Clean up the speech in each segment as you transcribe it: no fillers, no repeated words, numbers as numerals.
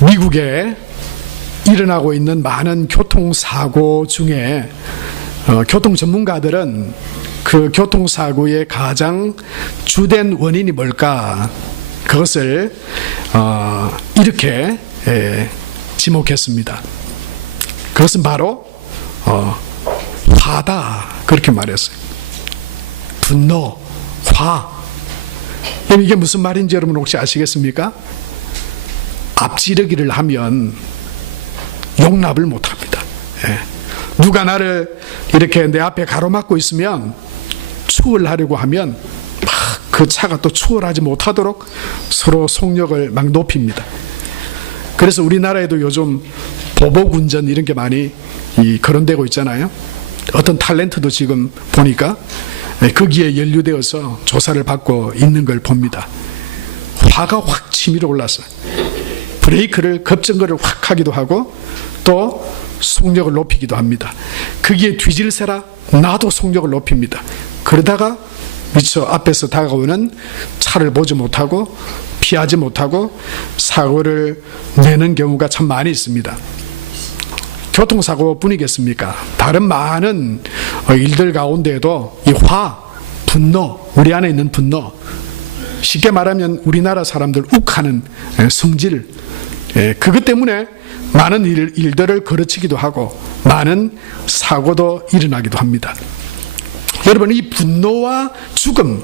미국에 일어나고 있는 많은 교통사고 중에 교통 전문가들은 그 교통사고의 가장 주된 원인이 뭘까? 그것을 이렇게 지목했습니다. 그것은 바로 화다, 그렇게 말했어요. 분노, 화. 이게 무슨 말인지 여러분 혹시 아시겠습니까? 앞지르기를 하면 용납을 못합니다. 누가 나를 이렇게 내 앞에 가로막고 있으면 추월하려고 하면 막 그 차가 또 추월하지 못하도록 서로 속력을 막 높입니다. 그래서 우리나라에도 요즘 보복운전 이런 게 많이 거론되고 있잖아요. 어떤 탤런트도 지금 보니까 거기에 연루되어서 조사를 받고 있는 걸 봅니다. 화가 확 치밀어 올랐어요. 브레이크를 급정거를 확 하기도 하고 또 속력을 높이기도 합니다. 거기에 뒤질세라 나도 속력을 높입니다. 그러다가 미처 앞에서 다가오는 차를 보지 못하고 피하지 못하고 사고를 내는 경우가 참 많이 있습니다. 교통사고뿐이겠습니까? 다른 많은 일들 가운데에도 이 화, 분노, 우리 안에 있는 분노, 쉽게 말하면 우리나라 사람들 욱하는 성질, 그것 때문에 많은 일들을 거르치기도 하고 많은 사고도 일어나기도 합니다. 여러분, 이 분노와 죽음,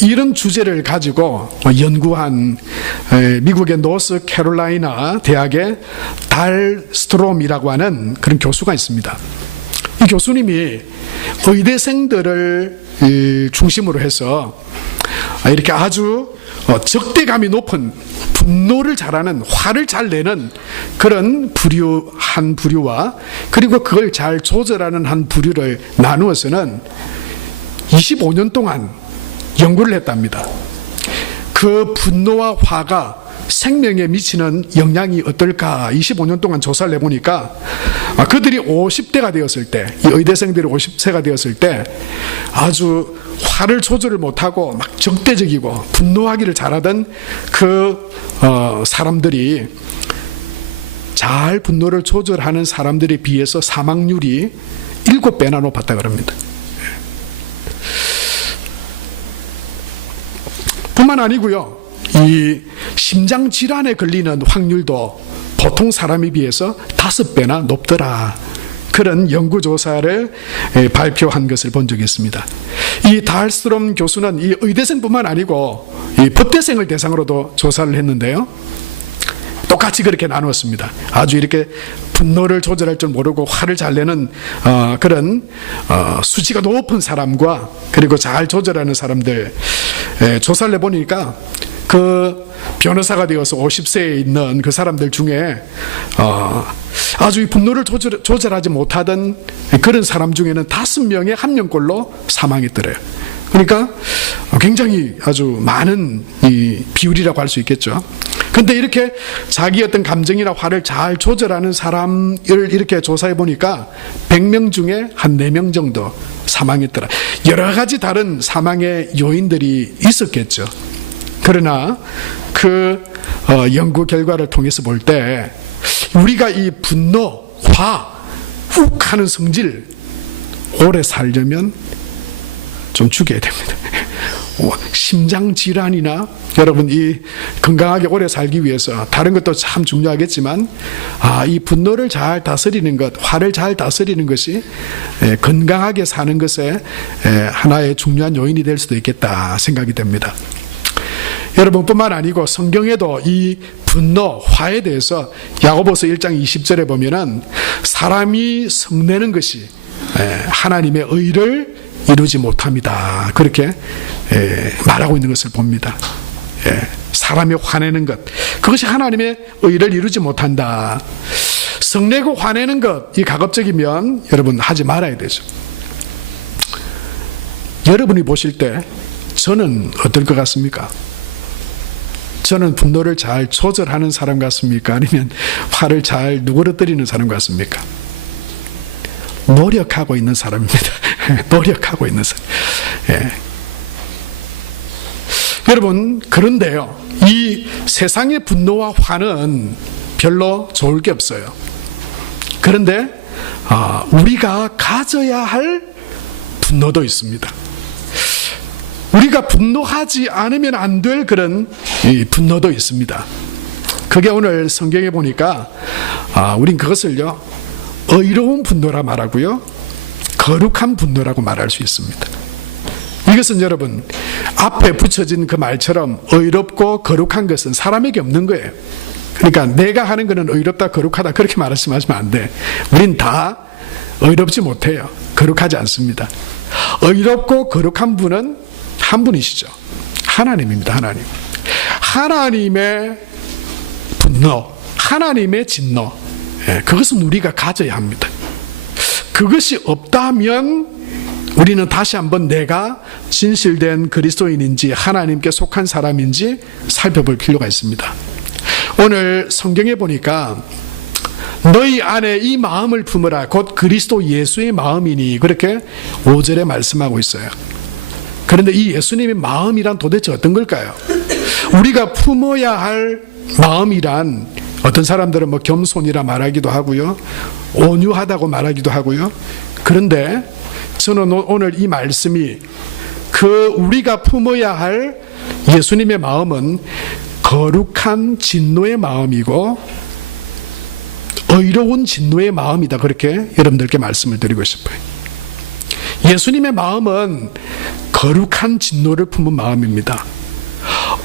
이런 주제를 가지고 연구한 미국의 노스 캐롤라이나 대학의 달 스트롬이라고 하는 그런 교수가 있습니다. 이 교수님이 의대생들을 중심으로 해서 이렇게 아주 적대감이 높은 분노를 잘하는, 화를 잘 내는 그런 한 부류와 그리고 그걸 잘 조절하는 한 부류를 나누어서는 25년 동안 연구를 했답니다. 그 분노와 화가 생명에 미치는 영향이 어떨까 25년 동안 조사를 해보니까 그들이 50대가 되었을 때, 이 의대생들이 50세가 되었을 때 아주 화를 조절을 못하고 막 적대적이고 분노하기를 잘하던 그 사람들이 잘 분노를 조절하는 사람들에 비해서 사망률이 7배나 높았다 그럽니다. 뿐만 아니고요, 이 심장질환에 걸리는 확률도 보통 사람에 비해서 5배나 높더라, 그런 연구조사를 발표한 것을 본 적이 있습니다. 이 달스트롬 교수는 이 의대생뿐만 아니고 이 법대생을 대상으로도 조사를 했는데요, 똑같이 그렇게 나누었습니다. 아주 이렇게 분노를 조절할 줄 모르고 화를 잘 내는 그런 수치가 높은 사람과 그리고 잘 조절하는 사람들 조사를 해보니까 그 변호사가 되어서 50세에 있는 그 사람들 중에 아주 이 분노를 조절하지 못하던 그런 사람 중에는 5명에 1명꼴로 사망했더래요. 그러니까 굉장히 아주 많은 이 비율이라고 할 수 있겠죠. 그런데 이렇게 자기 어떤 감정이나 화를 잘 조절하는 사람을 이렇게 조사해 보니까 100명 중에 한 4명 정도 사망했더라. 여러 가지 다른 사망의 요인들이 있었겠죠. 그러나 그 연구 결과를 통해서 볼 때 우리가 이 분노, 화, 욱하는 성질 오래 살려면 좀 죽여야 됩니다. 심장질환이나 여러분 이 건강하게 오래 살기 위해서 다른 것도 참 중요하겠지만 이 분노를 잘 다스리는 것, 화를 잘 다스리는 것이 건강하게 사는 것에 하나의 중요한 요인이 될 수도 있겠다 생각이 됩니다. 여러분, 뿐만 아니고 성경에도 이 분노, 화에 대해서 야고보서 1장 20절에 보면은 사람이 성내는 것이 하나님의 의를 이루지 못합니다, 그렇게 말하고 있는 것을 봅니다. 사람이 화내는 것, 그것이 하나님의 의를 이루지 못한다. 성내고 화내는 것, 이 가급적이면 여러분 하지 말아야 되죠. 여러분이 보실 때 저는 어떨 것 같습니까? 저는 분노를 잘 조절하는 사람 같습니까? 아니면 화를 잘 누그러뜨리는 사람 같습니까? 노력하고 있는 사람입니다. 노력하고 있는 사람. 여러분, 그런데요, 이 세상의 분노와 화는 별로 좋을 게 없어요. 그런데 우리가 가져야 할 분노도 있습니다. 우리가 분노하지 않으면 안 될 그런 분노도 있습니다. 그게 오늘 성경에 보니까 우린 그것을요, 의로운 분노라 말하고요, 거룩한 분노라고 말할 수 있습니다. 이것은 여러분, 앞에 붙여진 그 말처럼 의롭고 거룩한 것은 사람에게 없는 거예요. 그러니까 내가 하는 것은 의롭다 거룩하다 그렇게 말씀하시면 안 돼. 우린 다 의롭지 못해요. 거룩하지 않습니다. 의롭고 거룩한 분은 한 분이시죠. 하나님입니다. 하나님. 하나님의 분노, 하나님의 진노, 그것은 우리가 가져야 합니다. 그것이 없다면 우리는 다시 한번 내가 진실된 그리스도인인지 하나님께 속한 사람인지 살펴볼 필요가 있습니다. 오늘 성경에 보니까 너희 안에 이 마음을 품으라 곧 그리스도 예수의 마음이니 그렇게 5절에 말씀하고 있어요. 그런데 이 예수님의 마음이란 도대체 어떤 걸까요? 우리가 품어야 할 마음이란 어떤 사람들은 뭐 겸손이라 말하기도 하고요, 온유하다고 말하기도 하고요. 그런데 저는 오늘 이 말씀이 그 우리가 품어야 할 예수님의 마음은 거룩한 진노의 마음이고 의로운 진노의 마음이다, 그렇게 여러분들께 말씀을 드리고 싶어요. 예수님의 마음은 거룩한 진노를 품은 마음입니다.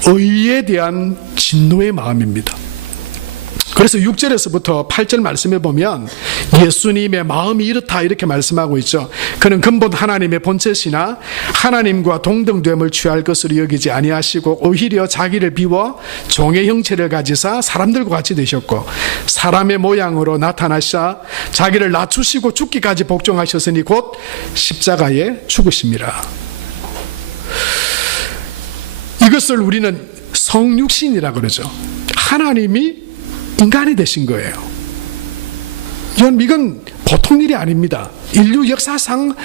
의에 대한 진노의 마음입니다. 그래서 6절에서부터 8절 말씀에 보면 예수님의 마음이 이렇다 이렇게 말씀하고 있죠. 그는 근본 하나님의 본체시나 하나님과 동등됨을 취할 것으로 여기지 아니하시고 오히려 자기를 비워 종의 형체를 가지사 사람들과 같이 되셨고 사람의 모양으로 나타나시사 자기를 낮추시고 죽기까지 복종하셨으니 곧 십자가에 죽으심이라. 이것을 우리는 성육신이라 그러죠. 하나님이 인간이 되신 거예요. 이건 보통 일이 아닙니다. 인류 역사상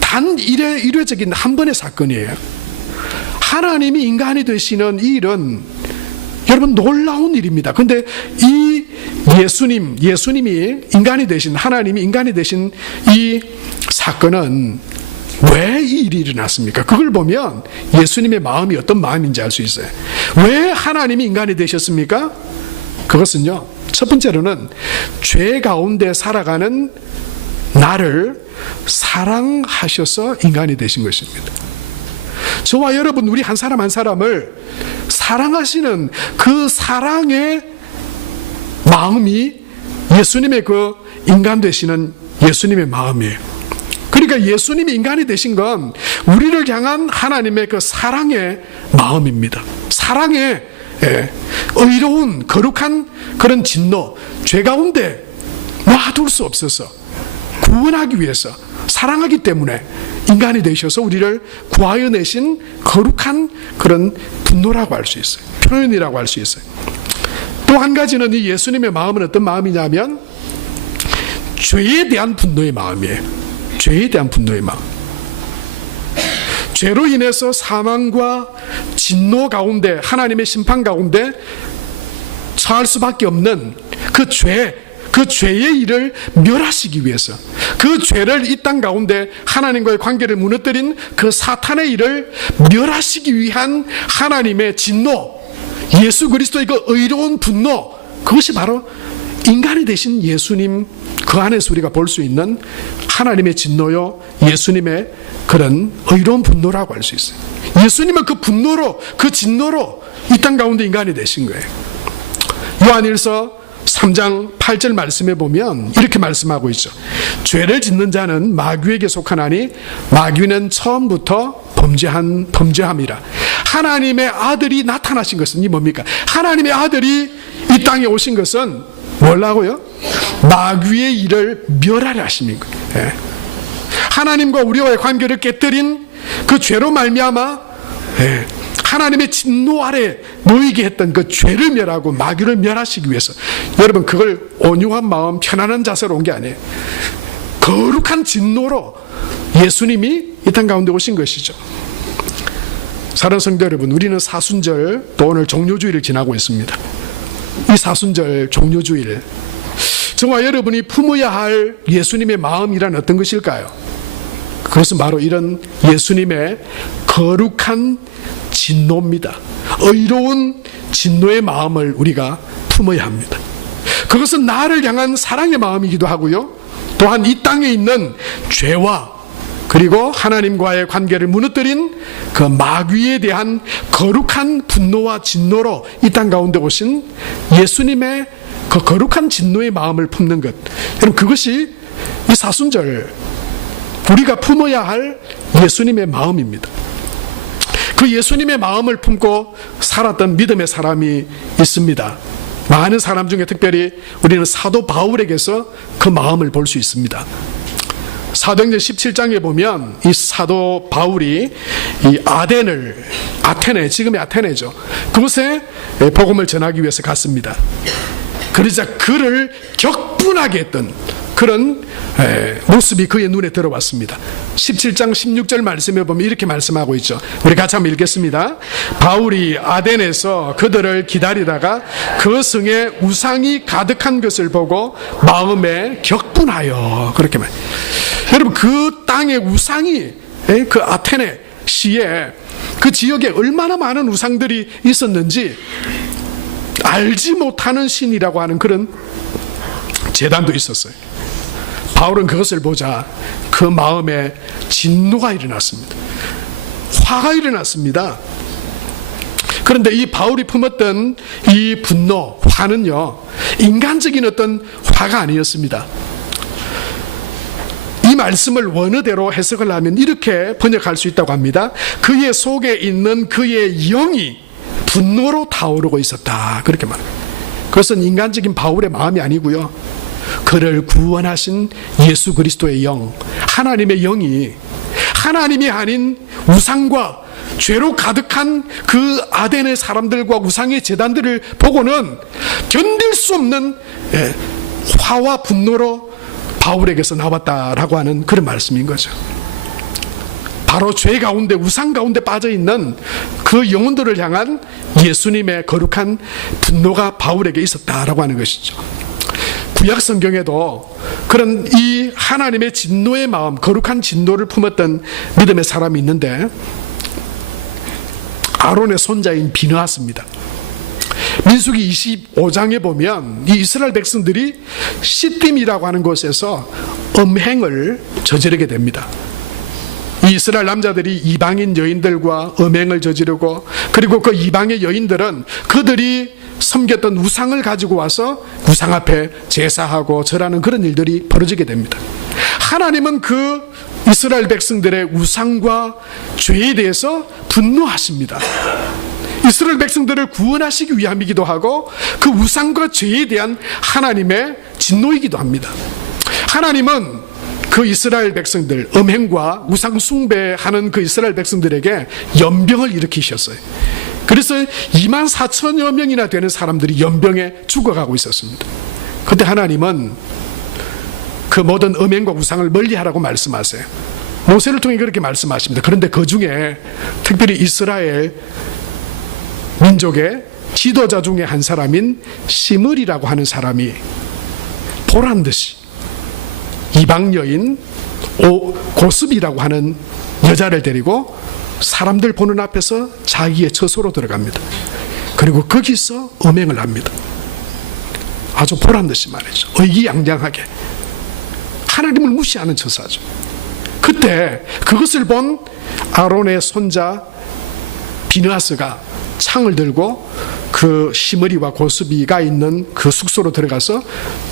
단 일회적인 한 번의 사건이에요. 하나님이 인간이 되시는 이 일은 여러분 놀라운 일입니다. 그런데 이 예수님이 인간이 되신, 하나님이 인간이 되신 이 사건은 왜 이 일이 일어났습니까? 그걸 보면 예수님의 마음이 어떤 마음인지 알 수 있어요. 왜 하나님이 인간이 되셨습니까? 그것은요, 첫 번째로는 죄 가운데 살아가는 나를 사랑하셔서 인간이 되신 것입니다. 저와 여러분, 우리 한 사람 한 사람을 사랑하시는 그 사랑의 마음이 예수님의 그 인간 되시는 예수님의 마음이에요. 그러니까 예수님이 인간이 되신 건 우리를 향한 하나님의 그 사랑의 마음입니다. 사랑의 의로운 거룩한 그런 진노, 죄 가운데 놔둘 수 없어서 구원하기 위해서, 사랑하기 때문에 인간이 되셔서 우리를 구하여 내신 거룩한 그런 분노라고 할 수 있어요. 표현이라고 할 수 있어요. 또 한 가지는 이 예수님의 마음은 어떤 마음이냐면 죄에 대한 분노의 마음이에요. 죄에 대한 분노의 마음. 죄로 인해서 사망과 진노 가운데, 하나님의 심판 가운데 처할 수밖에 없는 그 죄의 일을 멸하시기 위해서, 그 죄를 이 땅 가운데 하나님과의 관계를 무너뜨린 그 사탄의 일을 멸하시기 위한 하나님의 진노, 예수 그리스도의 그 의로운 분노, 그것이 바로 인간이 되신 예수님, 그 안에서 우리가 볼 수 있는 하나님의 진노요, 예수님의 그런 의로운 분노라고 할 수 있어요. 예수님은 그 분노로, 그 진노로 이 땅 가운데 인간이 되신 거예요. 요한일서 3장 8절 말씀에 보면 이렇게 말씀하고 있죠. 죄를 짓는 자는 마귀에게 속하나니 마귀는 처음부터 범죄함이라. 하나님의 아들이 나타나신 것은 이 뭡니까? 하나님의 아들이 이 땅에 오신 것은 뭐라고요? 마귀의 일을 멸하려 하심인 거예요. 하나님과 우리와의 관계를 깨뜨린 그 죄로 말미암아 하나님의 진노 아래 놓이게 했던 그 죄를 멸하고 마귀를 멸하시기 위해서, 여러분 그걸 온유한 마음, 편안한 자세로 온 게 아니에요. 거룩한 진노로 예수님이 이 땅 가운데 오신 것이죠. 사랑하는 성도 여러분, 우리는 사순절 또 오늘 종료주일을 지나고 있습니다. 이 사순절 종료주일, 저와 여러분이 품어야 할 예수님의 마음이란 어떤 것일까요? 그것은 바로 이런 예수님의 거룩한 진노입니다. 의로운 진노의 마음을 우리가 품어야 합니다. 그것은 나를 향한 사랑의 마음이기도 하고요, 또한 이 땅에 있는 죄와 그리고 하나님과의 관계를 무너뜨린 그 마귀에 대한 거룩한 분노와 진노로 이 땅 가운데 오신 예수님의 그 거룩한 진노의 마음을 품는 것, 여러분, 그것이 이 사순절 우리가 품어야 할 예수님의 마음입니다. 그 예수님의 마음을 품고 살았던 믿음의 사람이 있습니다. 많은 사람 중에 특별히 우리는 사도 바울에게서 그 마음을 볼 수 있습니다. 사도행전 17장에 보면 이 사도 바울이 이 아테네, 지금의 아테네죠, 그곳에 복음을 전하기 위해서 갔습니다. 그러자 그를 격분하게 했던 그런 모습이 그의 눈에 들어왔습니다. 17장 16절 말씀에 보면 이렇게 말씀하고 있죠. 우리 같이 한번 읽겠습니다. 바울이 아덴에서 그들을 기다리다가 그 성에 우상이 가득한 것을 보고 마음에 격분하여, 그렇게 말. 여러분, 그 땅에 우상이, 그 아테네 시에 그 지역에 얼마나 많은 우상들이 있었는지 알지 못하는 신이라고 하는 그런 제단도 있었어요. 바울은 그것을 보자 그 마음에 진노가 일어났습니다. 화가 일어났습니다. 그런데 이 바울이 품었던 이 분노, 화는요, 인간적인 어떤 화가 아니었습니다. 이 말씀을 원어대로 해석을 하면 이렇게 번역할 수 있다고 합니다. 그의 속에 있는 그의 영이 분노로 타오르고 있었다, 그렇게 말합니다. 그것은 인간적인 바울의 마음이 아니고요, 그를 구원하신 예수 그리스도의 영, 하나님의 영이 하나님이 아닌 우상과 죄로 가득한 그 아덴의 사람들과 우상의 제단들을 보고는 견딜 수 없는 화와 분노로 바울에게서 나왔다라고 하는 그런 말씀인 거죠. 바로 죄 가운데, 우상 가운데 빠져있는 그 영혼들을 향한 예수님의 거룩한 분노가 바울에게 있었다라고 하는 것이죠. 구약 성경에도 그런 이 하나님의 진노의 마음, 거룩한 진노를 품었던 믿음의 사람이 있는데, 아론의 손자인 비느하스입니다. 민수기 25장에 보면 이 이스라엘 백성들이 시딤이라고 하는 곳에서 음행을 저지르게 됩니다. 이 이스라엘 남자들이 이방인 여인들과 음행을 저지르고, 그리고 그 이방의 여인들은 그들이 섬겼던 우상을 가지고 와서 우상 앞에 제사하고 절하는 그런 일들이 벌어지게 됩니다. 하나님은 그 이스라엘 백성들의 우상과 죄에 대해서 분노하십니다. 이스라엘 백성들을 구원하시기 위함이기도 하고 그 우상과 죄에 대한 하나님의 진노이기도 합니다. 하나님은 그 이스라엘 백성들, 음행과 우상 숭배하는 그 이스라엘 백성들에게 연병을 일으키셨어요. 그래서 24,000여 명이나 되는 사람들이 연병에 죽어가고 있었습니다. 그때 하나님은 그 모든 음행과 우상을 멀리하라고 말씀하세요. 모세를 통해 그렇게 말씀하십니다. 그런데 그 중에 특별히 이스라엘 민족의 지도자 중에 한 사람인 시므리라고 하는 사람이 보란듯이 이방 여인 고스비라고 하는 여자를 데리고 사람들 보는 앞에서 자기의 처소로 들어갑니다. 그리고 거기서 음행을 합니다. 아주 보란듯이 말이죠. 의기양양하게 하나님을 무시하는 처사죠. 그때 그것을 본 아론의 손자 비느하스가 창을 들고 그 시므리와 고스비가 있는 그 숙소로 들어가서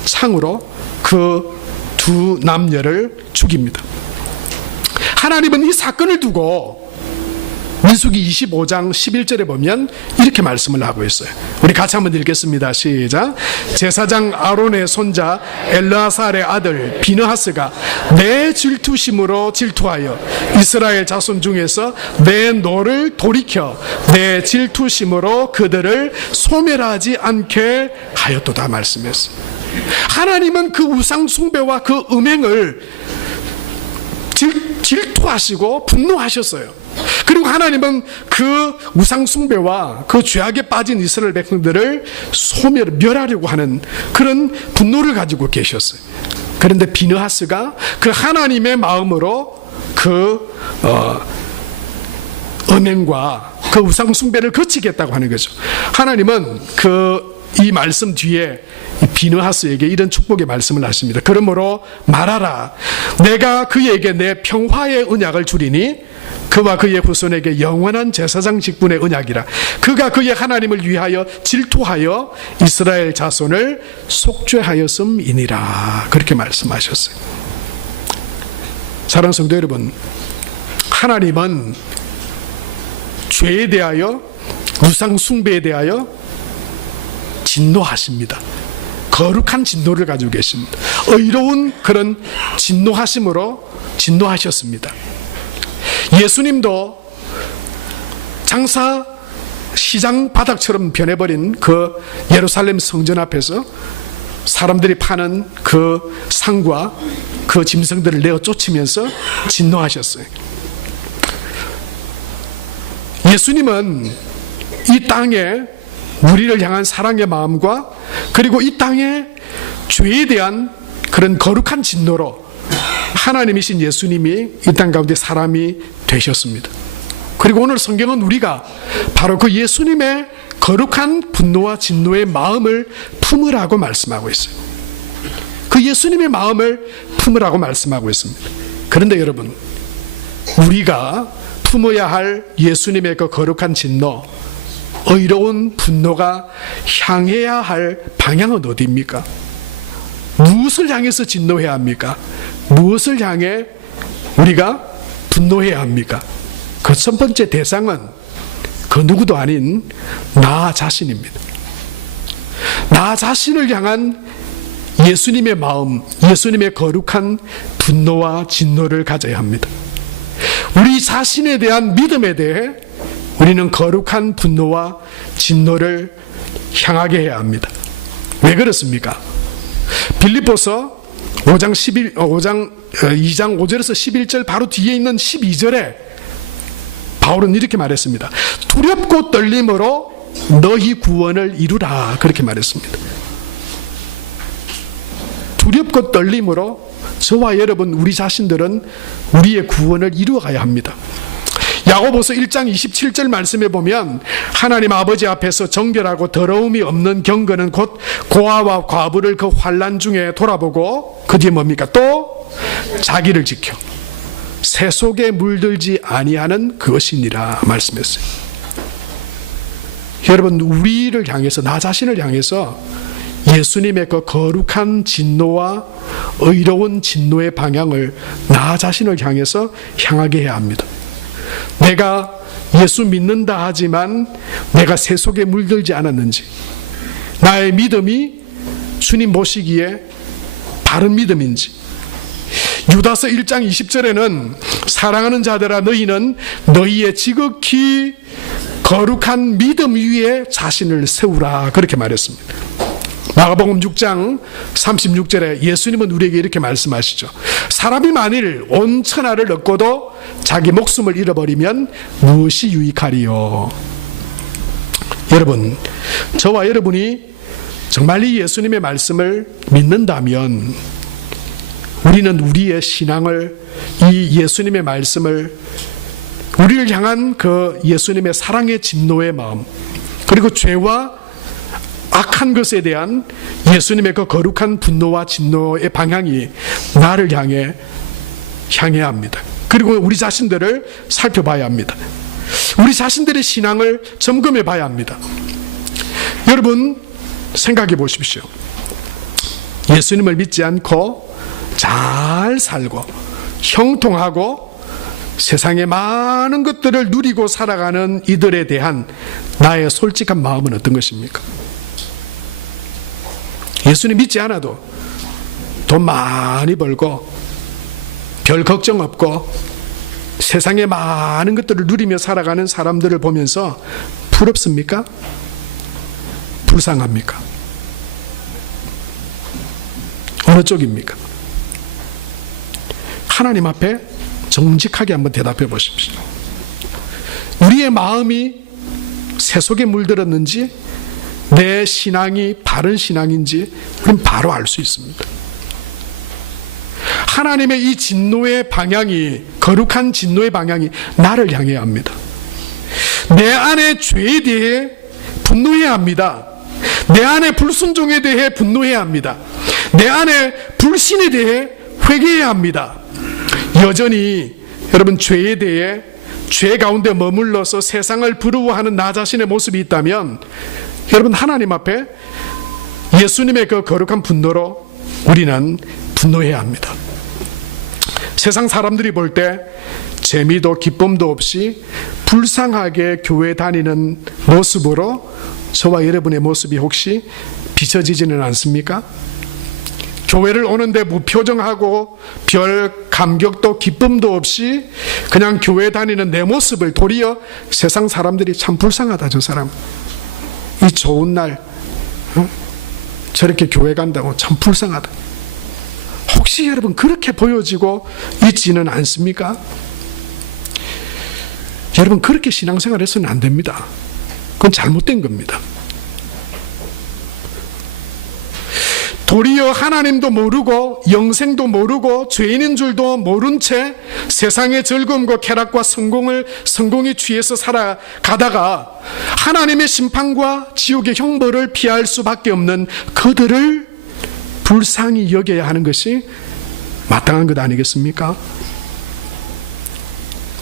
창으로 그 두 남녀를 죽입니다. 하나님은 이 사건을 두고 민수기 25장 11절에 보면 이렇게 말씀을 하고 있어요. 우리 같이 한번 읽겠습니다. 시작. 제사장 아론의 손자 엘르아살의 아들 비느하스가 내 질투심으로 질투하여 이스라엘 자손 중에서 내 노를 돌이켜 내 질투심으로 그들을 소멸하지 않게 하였도다 말씀했어요. 하나님은 그 우상 숭배와 그 음행을 질투하시고 분노하셨어요. 그리고 하나님은 그 우상숭배와 그 죄악에 빠진 이스라엘 백성들을 멸하려고 하는 그런 분노를 가지고 계셨어요. 그런데 비느하스가 그 하나님의 마음으로 그 언행과 그 우상숭배를 거치겠다고 하는 거죠. 하나님은 이 말씀 뒤에 비느하스에게 이런 축복의 말씀을 하십니다. 그러므로 말하라. 내가 그에게 내 평화의 언약을 주리니 그와 그의 후손에게 영원한 제사장 직분의 언약이라. 그가 그의 하나님을 위하여 질투하여 이스라엘 자손을 속죄하였음이니라. 그렇게 말씀하셨어요. 사랑하는 성도 여러분, 하나님은 죄에 대하여, 우상 숭배에 대하여 진노하십니다. 거룩한 진노를 가지고 계십니다. 의로운 그런 진노하심으로 진노하셨습니다. 예수님도 장사 시장 바닥처럼 변해버린 그 예루살렘 성전 앞에서 사람들이 파는 그 상과 그 짐승들을 내어 쫓으면서 진노하셨어요. 예수님은 이 땅에 우리를 향한 사랑의 마음과 그리고 이 땅의 죄에 대한 그런 거룩한 진노로 하나님이신 예수님이 이 땅 가운데 사람이 되셨습니다. 그리고 오늘 성경은 우리가 바로 그 예수님의 거룩한 분노와 진노의 마음을 품으라고 말씀하고 있어요. 그 예수님의 마음을 품으라고 말씀하고 있습니다. 그런데 여러분, 우리가 품어야 할 예수님의 그 거룩한 진노, 의로운 분노가 향해야 할 방향은 어디입니까? 무엇을 향해서 진노해야 합니까? 무엇을 향해 우리가 분노해야 합니까? 그 첫 번째 대상은 그 누구도 아닌 나 자신입니다. 나 자신을 향한 예수님의 마음, 예수님의 거룩한 분노와 진노를 가져야 합니다. 우리 자신에 대한 믿음에 대해 우리는 거룩한 분노와 진노를 향하게 해야 합니다. 왜 그렇습니까? 빌립보서 2장 5절에서 11절 바로 뒤에 있는 12절에 바울은 이렇게 말했습니다. 두렵고 떨림으로 너희 구원을 이루라. 그렇게 말했습니다. 두렵고 떨림으로 저와 여러분, 우리 자신들은 우리의 구원을 이루어가야 합니다. 야고보서 1장 27절 말씀에 보면 하나님 아버지 앞에서 정결하고 더러움이 없는 경건은 곧 고아와 과부를 그 환난 중에 돌아보고 그 뒤에 뭡니까? 또 자기를 지켜 새 속에 물들지 아니하는 그것이니라 말씀했어요. 여러분, 우리를 향해서, 나 자신을 향해서 예수님의 그 거룩한 진노와 의로운 진노의 방향을 나 자신을 향해서 향하게 해야 합니다. 내가 예수 믿는다 하지만 내가 새 속에 물들지 않았는지, 나의 믿음이 주님 보시기에 바른 믿음인지. 유다서 1장 20절에는 사랑하는 자들아 너희는 너희의 지극히 거룩한 믿음 위에 자신을 세우라. 그렇게 말했습니다. 마가복음 6장 36절에 예수님은 우리에게 이렇게 말씀하시죠. 사람이 만일 온 천하를 얻고도 자기 목숨을 잃어버리면 무엇이 유익하리요? 여러분, 저와 여러분이 정말 이 예수님의 말씀을 믿는다면 우리는 우리의 신앙을, 이 예수님의 말씀을, 우리를 향한 그 예수님의 사랑의 진노의 마음, 그리고 죄와 악한 것에 대한 예수님의 그 거룩한 분노와 진노의 방향이 나를 향해야 합니다. 그리고 우리 자신들을 살펴봐야 합니다. 우리 자신들의 신앙을 점검해 봐야 합니다. 여러분, 생각해 보십시오. 예수님을 믿지 않고 잘 살고 형통하고 세상의 많은 것들을 누리고 살아가는 이들에 대한 나의 솔직한 마음은 어떤 것입니까? 예수님 믿지 않아도 돈 많이 벌고 별 걱정 없고 세상의 많은 것들을 누리며 살아가는 사람들을 보면서 부럽습니까? 불쌍합니까? 어느 쪽입니까? 하나님 앞에 정직하게 한번 대답해 보십시오. 우리의 마음이 새 속에 물들었는지 내 신앙이 바른 신앙인지 우리는 바로 알 수 있습니다. 하나님의 이 진노의 방향이, 거룩한 진노의 방향이 나를 향해야 합니다. 내 안에 죄에 대해 분노해야 합니다. 내 안에 불순종에 대해 분노해야 합니다. 내 안에 불신에 대해 회개해야 합니다. 여전히 여러분 죄에 대해 죄 가운데 머물러서 세상을 부러워하는 나 자신의 모습이 있다면 여러분 하나님 앞에 예수님의 그 거룩한 분노로 우리는 분노해야 합니다. 세상 사람들이 볼 때 재미도 기쁨도 없이 불쌍하게 교회 다니는 모습으로 저와 여러분의 모습이 혹시 비춰지지는 않습니까? 교회를 오는데 무표정하고 별 감격도 기쁨도 없이 그냥 교회 다니는 내 모습을 도리어 세상 사람들이 참 불쌍하다, 저 사람. 이 좋은 날 저렇게 교회 간다고 참 불쌍하다. 혹시 여러분 그렇게 보여지고 있지는 않습니까? 여러분 그렇게 신앙생활 해서는 안 됩니다. 그건 잘못된 겁니다. 도리어 하나님도 모르고 영생도 모르고 죄인인 줄도 모른 채 세상의 즐거움과 쾌락과 성공에 취해서 살아가다가 하나님의 심판과 지옥의 형벌을 피할 수밖에 없는 그들을 불쌍히 여겨야 하는 것이 마땅한 것 아니겠습니까?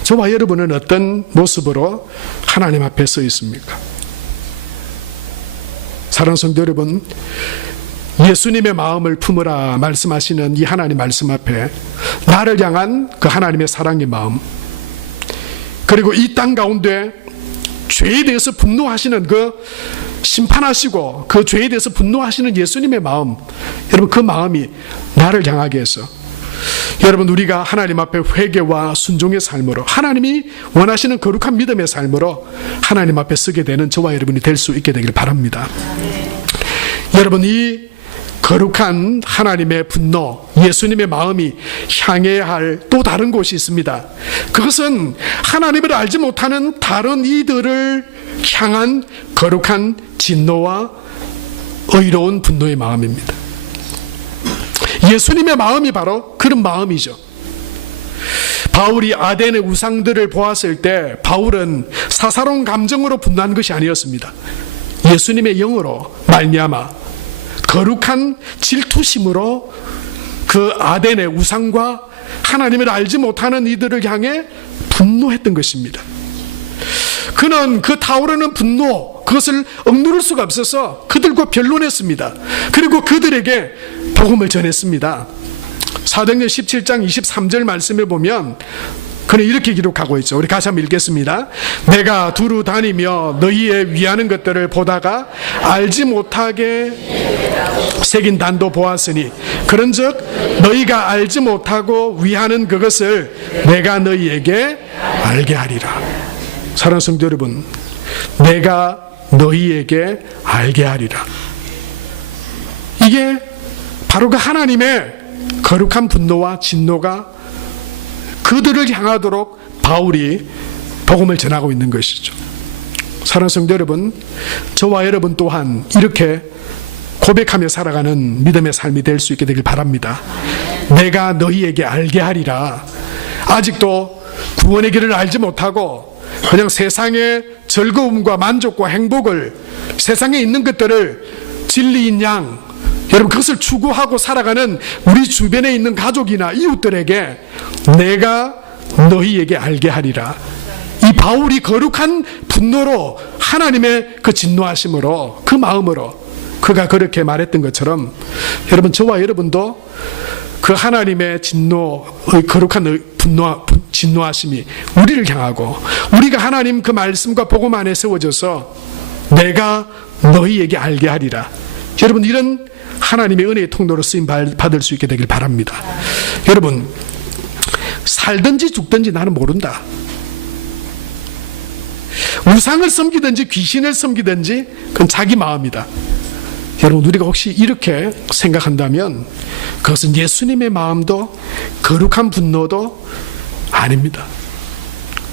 저와 여러분은 어떤 모습으로 하나님 앞에 서 있습니까? 사랑하는 성도 여러분, 예수님의 마음을 품으라 말씀하시는 이 하나님 말씀 앞에 나를 향한 그 하나님의 사랑의 마음, 그리고 이 땅 가운데 죄에 대해서 분노하시는 그 심판하시고 그 죄에 대해서 분노하시는 예수님의 마음, 여러분 그 마음이 나를 향하게 해서 여러분 우리가 하나님 앞에 회개와 순종의 삶으로 하나님이 원하시는 거룩한 믿음의 삶으로 하나님 앞에 서게 되는 저와 여러분이 될 수 있게 되길 바랍니다. 여러분 이 거룩한 하나님의 분노, 예수님의 마음이 향해야 할 또 다른 곳이 있습니다. 그것은 하나님을 알지 못하는 다른 이들을 향한 거룩한 진노와 의로운 분노의 마음입니다. 예수님의 마음이 바로 그런 마음이죠. 바울이 아덴의 우상들을 보았을 때 바울은 사사로운 감정으로 분노한 것이 아니었습니다. 예수님의 영으로 말미암아 거룩한 질투심으로 그 아덴의 우상과 하나님을 알지 못하는 이들을 향해 분노했던 것입니다. 그는 그 타오르는 분노, 그것을 억누를 수가 없어서 그들과 변론했습니다. 그리고 그들에게 복음을 전했습니다. 사도행전 17장 23절 말씀에 보면 그는 이렇게 기록하고 있죠. 우리 같이 한번 읽겠습니다. 내가 두루 다니며 너희의 위하는 것들을 보다가 알지 못하게 새긴 단도 보았으니 그런즉 너희가 알지 못하고 위하는 그것을 내가 너희에게 알게 하리라. 사랑하는 성도 여러분, 내가 너희에게 알게 하리라. 이게 바로 그 하나님의 거룩한 분노와 진노가 그들을 향하도록 바울이 복음을 전하고 있는 것이죠. 사랑하는 성도 여러분, 저와 여러분 또한 이렇게 고백하며 살아가는 믿음의 삶이 될 수 있게 되길 바랍니다. 내가 너희에게 알게 하리라. 아직도 구원의 길을 알지 못하고 그냥 세상의 즐거움과 만족과 행복을, 세상에 있는 것들을 진리인 양 여러분 그것을 추구하고 살아가는 우리 주변에 있는 가족이나 이웃들에게 내가 너희에게 알게 하리라. 이 바울이 거룩한 분노로 하나님의 그 진노하심으로 그 마음으로 그가 그렇게 말했던 것처럼 여러분 저와 여러분도 그 하나님의 진노의 거룩한 진노하심이 우리를 향하고 우리가 하나님 그 말씀과 복음 안에 세워져서 내가 너희에게 알게 하리라. 여러분 이런 하나님의 은혜의 통로로 쓰임 받을 수 있게 되길 바랍니다. 여러분 살든지 죽든지 나는 모른다. 우상을 섬기든지 귀신을 섬기든지 그건 자기 마음이다. 여러분 우리가 혹시 이렇게 생각한다면 그것은 예수님의 마음도 거룩한 분노도 아닙니다.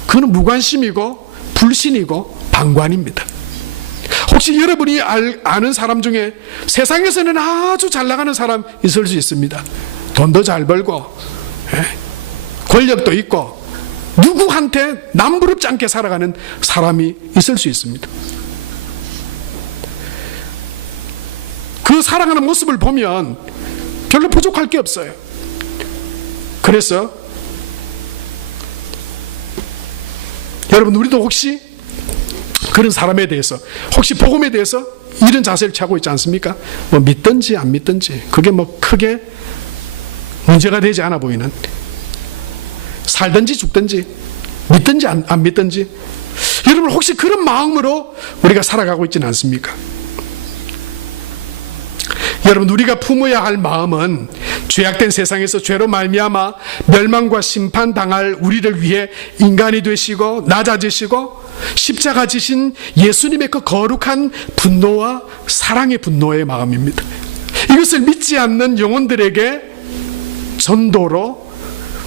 그는 무관심이고 불신이고 방관입니다. 혹시 여러분이 아는 사람 중에 세상에서는 아주 잘 나가는 사람 있을 수 있습니다. 돈도 잘 벌고 권력도 있고 누구한테 남부럽지 않게 살아가는 사람이 있을 수 있습니다. 그 살아가는 모습을 보면 별로 부족할 게 없어요. 그래서 여러분, 우리도 혹시 그런 사람에 대해서, 혹시 복음에 대해서 이런 자세를 취하고 있지 않습니까? 뭐 믿든지 안 믿든지 그게 뭐 크게 문제가 되지 않아 보이는, 살든지 죽든지 믿든지 안 믿든지, 여러분 혹시 그런 마음으로 우리가 살아가고 있지는 않습니까? 여러분, 우리가 품어야 할 마음은 죄악된 세상에서 죄로 말미암아 멸망과 심판당할 우리를 위해 인간이 되시고 낮아지시고 십자가 지신 예수님의 그 거룩한 분노와 사랑의 분노의 마음입니다. 이것을 믿지 않는 영혼들에게 전도로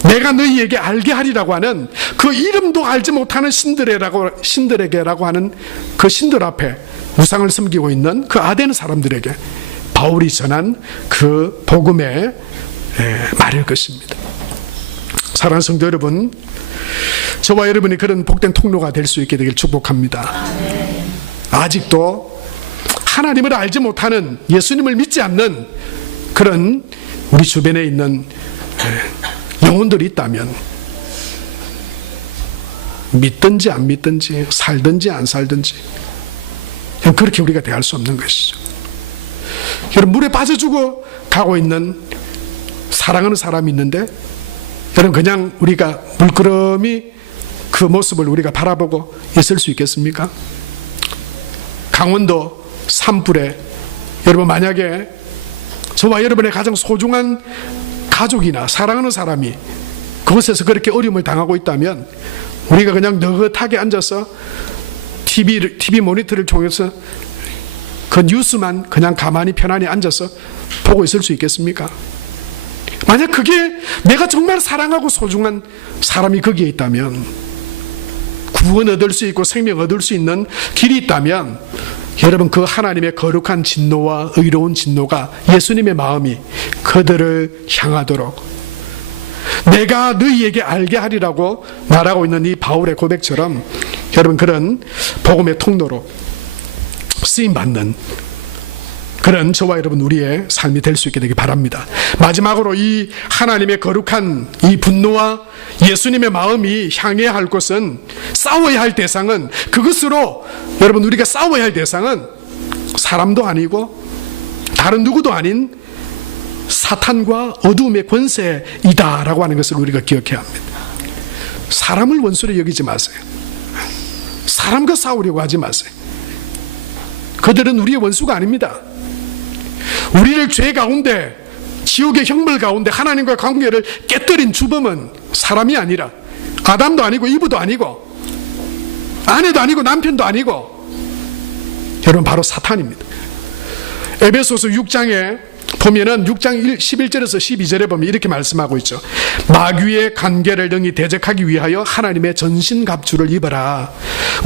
내가 너희에게 알게 하리라고 하는, 그 이름도 알지 못하는 신들에게라고 하는 그 신들 앞에 우상을 섬기고 있는 그 아덴 사람들에게 바울이 전한 그 복음의 말일 것입니다. 사랑하는 성도 여러분, 저와 여러분이 그런 복된 통로가 될 수 있게 되길 축복합니다. 아직도 하나님을 알지 못하는, 예수님을 믿지 않는 그런 우리 주변에 있는 영혼들이 있다면, 믿든지 안 믿든지 살든지 안 살든지 그렇게 우리가 대할 수 없는 것이죠. 여러분, 물에 빠져 죽어 가고 있는 사랑하는 사람이 있는데, 여러분 그냥 우리가 물끄러미 그 모습을 우리가 바라보고 있을 수 있겠습니까? 강원도 산불에 여러분, 만약에 저와 여러분의 가장 소중한 가족이나 사랑하는 사람이 그곳에서 그렇게 어려움을 당하고 있다면, 우리가 그냥 느긋하게 앉아서 TV 모니터를 통해서 그 뉴스만 그냥 가만히 편안히 앉아서 보고 있을 수 있겠습니까? 만약 그게 내가 정말 사랑하고 소중한 사람이 거기에 있다면, 구원 얻을 수 있고 생명 얻을 수 있는 길이 있다면, 여러분 그 하나님의 거룩한 진노와 의로운 진노가, 예수님의 마음이 그들을 향하도록 내가 너희에게 알게 하리라고 말하고 있는 이 바울의 고백처럼, 여러분 그런 복음의 통로로 쓰임받는 그런 저와 여러분 우리의 삶이 될 수 있게 되기 바랍니다. 마지막으로 이 하나님의 거룩한 이 분노와 예수님의 마음이 향해야 할 곳은, 싸워야 할 대상은, 그것으로 여러분 우리가 싸워야 할 대상은 사람도 아니고 다른 누구도 아닌 사탄과 어두움의 권세이다라고 하는 것을 우리가 기억해야 합니다. 사람을 원수로 여기지 마세요. 사람과 싸우려고 하지 마세요. 그들은 우리의 원수가 아닙니다. 우리를 죄 가운데, 지옥의 형벌 가운데 하나님과 관계를 깨뜨린 주범은 사람이 아니라, 아담도 아니고 이브도 아니고 아내도 아니고 남편도 아니고, 여러분 바로 사탄입니다. 에베소서 6장에 보면은 6장 11절에서 12절에 보면 이렇게 말씀하고 있죠. 마귀의 관계를 능히 대적하기 위하여 하나님의 전신갑주를 입어라.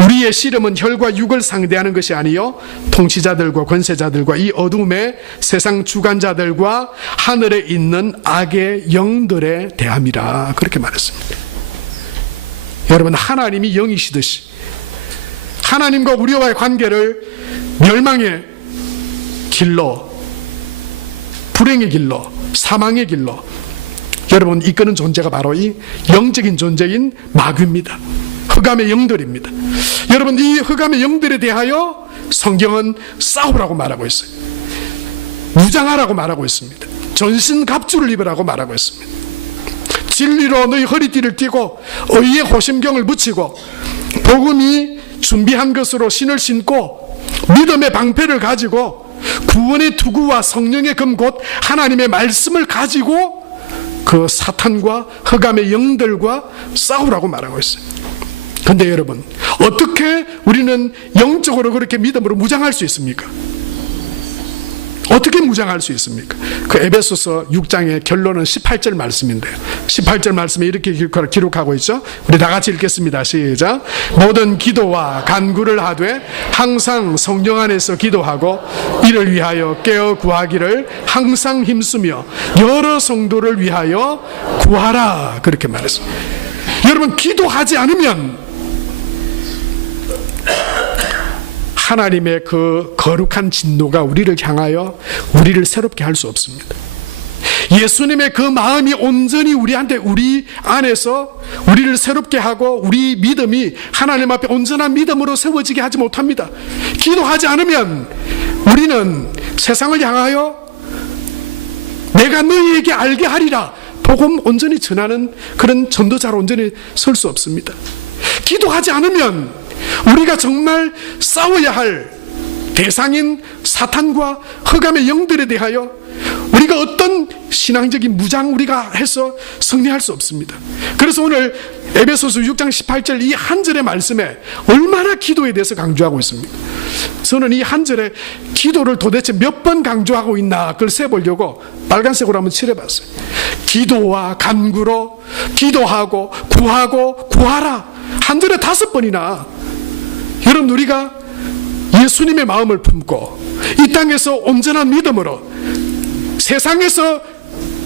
우리의 씨름은 혈과 육을 상대하는 것이 아니요 통치자들과 권세자들과 이 어둠의 세상 주관자들과 하늘에 있는 악의 영들에 대함이라. 그렇게 말했습니다. 여러분, 하나님이 영이시듯이 하나님과 우리와의 관계를 멸망의 길로, 불행의 길로, 사망의 길로 여러분 이끄는 존재가 바로 이 영적인 존재인 마귀입니다. 흑암의 영들입니다. 여러분, 이 흑암의 영들에 대하여 성경은 싸우라고 말하고 있어요. 무장하라고 말하고 있습니다. 전신갑주를 입으라고 말하고 있습니다. 진리로 너희 허리띠를 띠고 의의 호심경을 붙이고 복음이 준비한 것으로 신을 신고 믿음의 방패를 가지고 구원의 투구와 성령의 금 곧 하나님의 말씀을 가지고 그 사탄과 흑암의 영들과 싸우라고 말하고 있어요. 그런데 여러분, 어떻게 우리는 영적으로 그렇게 믿음으로 무장할 수 있습니까? 어떻게 무장할 수 있습니까? 그 에베소서 6장의 결론은 18절 말씀인데요. 18절 말씀에 이렇게 기록하고 있죠. 우리 다 같이 읽겠습니다. 시작. 모든 기도와 간구를 하되 항상 성령 안에서 기도하고 이를 위하여 깨어 구하기를 항상 힘쓰며 여러 성도를 위하여 구하라. 그렇게 말했습니다. 여러분, 기도하지 않으면 하나님의 그 거룩한 진노가 우리를 향하여 우리를 새롭게 할 수 없습니다. 예수님의 그 마음이 온전히 우리 안에서 우리를 새롭게 하고 우리 믿음이 하나님 앞에 온전한 믿음으로 세워지게 하지 못합니다. 기도하지 않으면 우리는 세상을 향하여 내가 너희에게 알게 하리라 복음 온전히 전하는 그런 전도자로 온전히 설 수 없습니다. 기도하지 않으면 우리가 정말 싸워야 할 대상인 사탄과 흑암의 영들에 대하여 우리가 어떤 신앙적인 무장 우리가 해서 승리할 수 없습니다. 그래서 오늘 에베소서 6장 18절 이 한 절의 말씀에 얼마나 기도에 대해서 강조하고 있습니까? 저는 이 한 절에 기도를 도대체 몇 번 강조하고 있나 그걸 세보려고 빨간색으로 한번 칠해봤어요. 기도와 간구로 기도하고 구하고 구하라. 한 절에 5번이나. 여러분, 우리가 예수님의 마음을 품고 이 땅에서 온전한 믿음으로 세상에서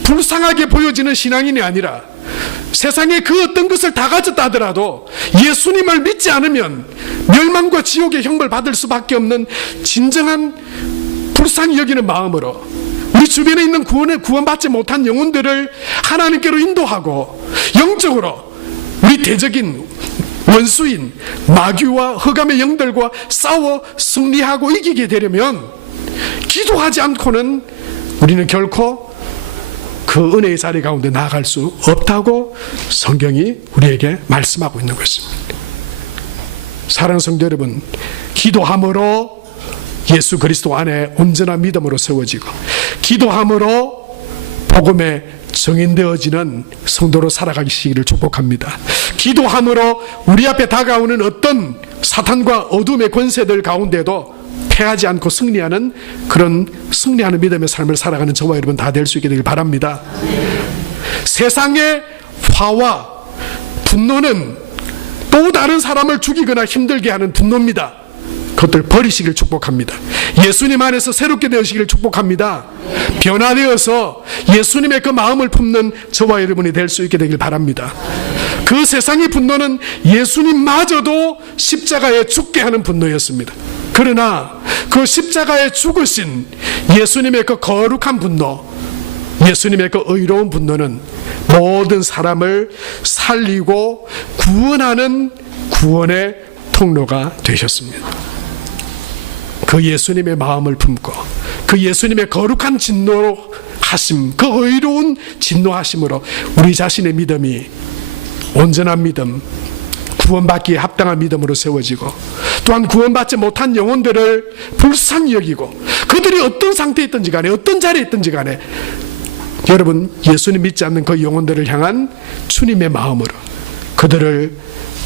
불쌍하게 보여지는 신앙인이 아니라 세상에 그 어떤 것을 다 가졌다 하더라도 예수님을 믿지 않으면 멸망과 지옥의 형벌 받을 수밖에 없는 진정한 불쌍히 여기는 마음으로 우리 주변에 있는 구원받지 못한 영혼들을 하나님께로 인도하고 영적으로 우리 대적인 원수인 마귀와 흑암의 영들과 싸워 승리하고 이기게 되려면 기도하지 않고는 우리는 결코 그 은혜의 자리 가운데 나아갈 수 없다고 성경이 우리에게 말씀하고 있는 것입니다. 사랑하는 성도 여러분, 기도함으로 예수 그리스도 안에 온전한 믿음으로 세워지고 기도함으로 복음의 정인되어지는 성도로 살아가시기를 축복합니다. 기도함으로 우리 앞에 다가오는 어떤 사탄과 어둠의 권세들 가운데도 패하지 않고 승리하는 그런 승리하는 믿음의 삶을 살아가는 저와 여러분 다 될 수 있게 되길 바랍니다. 세상의 화와 분노는 또 다른 사람을 죽이거나 힘들게 하는 분노입니다. 그것들 버리시길 축복합니다. 예수님 안에서 새롭게 되시기를 축복합니다. 변화되어서 예수님의 그 마음을 품는 저와 여러분이 될 수 있게 되길 바랍니다. 그 세상의 분노는 예수님마저도 십자가에 죽게 하는 분노였습니다. 그러나 그 십자가에 죽으신 예수님의 그 거룩한 분노, 예수님의 그 의로운 분노는 모든 사람을 살리고 구원하는 구원의 통로가 되셨습니다. 그 예수님의 마음을 품고 그 예수님의 거룩한 진노하심, 그 의로운 진노하심으로 우리 자신의 믿음이 온전한 믿음, 구원받기에 합당한 믿음으로 세워지고 또한 구원받지 못한 영혼들을 불쌍히 여기고 그들이 어떤 상태에 있든지 간에 어떤 자리에 있든지 간에 여러분 예수님 믿지 않는 그 영혼들을 향한 주님의 마음으로 그들을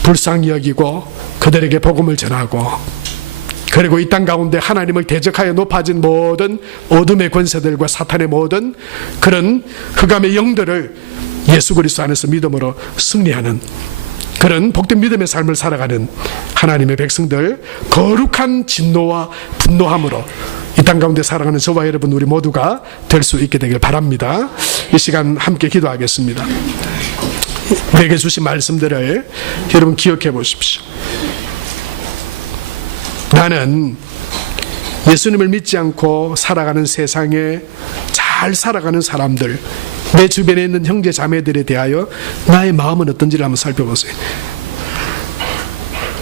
불쌍히 여기고 그들에게 복음을 전하고 그리고 이 땅 가운데 하나님을 대적하여 높아진 모든 어둠의 권세들과 사탄의 모든 그런 흑암의 영들을 예수 그리스도 안에서 믿음으로 승리하는 그런 복된 믿음의 삶을 살아가는 하나님의 백성들, 거룩한 진노와 분노함으로 이 땅 가운데 살아가는 저와 여러분 우리 모두가 될 수 있게 되길 바랍니다. 이 시간 함께 기도하겠습니다. 우리에게 주신 말씀들을 여러분 기억해 보십시오. 나는 예수님을 믿지 않고 살아가는 세상에 잘 살아가는 사람들, 내 주변에 있는 형제 자매들에 대하여 나의 마음은 어떤지를 한번 살펴보세요.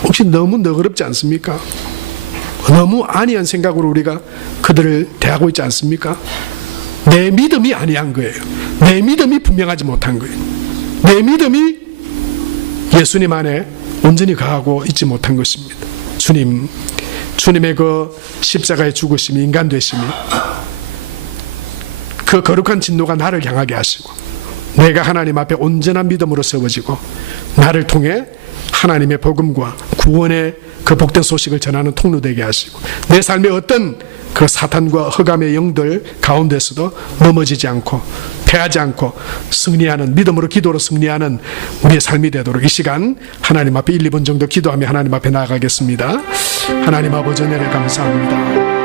혹시 너무 너그럽지 않습니까? 너무 안이한 생각으로 우리가 그들을 대하고 있지 않습니까? 내 믿음이 아니한 거예요. 내 믿음이 분명하지 못한 거예요. 내 믿음이 예수님 안에 온전히 거하고 있지 못한 것입니다. 주님의 그 십자가의 죽으심이 인간 되심이 그 거룩한 진노가 나를 향하게 하시고 내가 하나님 앞에 온전한 믿음으로 세워지고 나를 통해 하나님의 복음과 구원의 그 복된 소식을 전하는 통로 되게 하시고, 내 삶의 어떤 그 사탄과 흑암의 영들 가운데서도 넘어지지 않고 패하지 않고 승리하는, 믿음으로 기도로 승리하는 우리의 삶이 되도록 이 시간 하나님 앞에 1, 2분 정도 기도하며 하나님 앞에 나아가겠습니다. 하나님 아버지, 은혜를 감사합니다.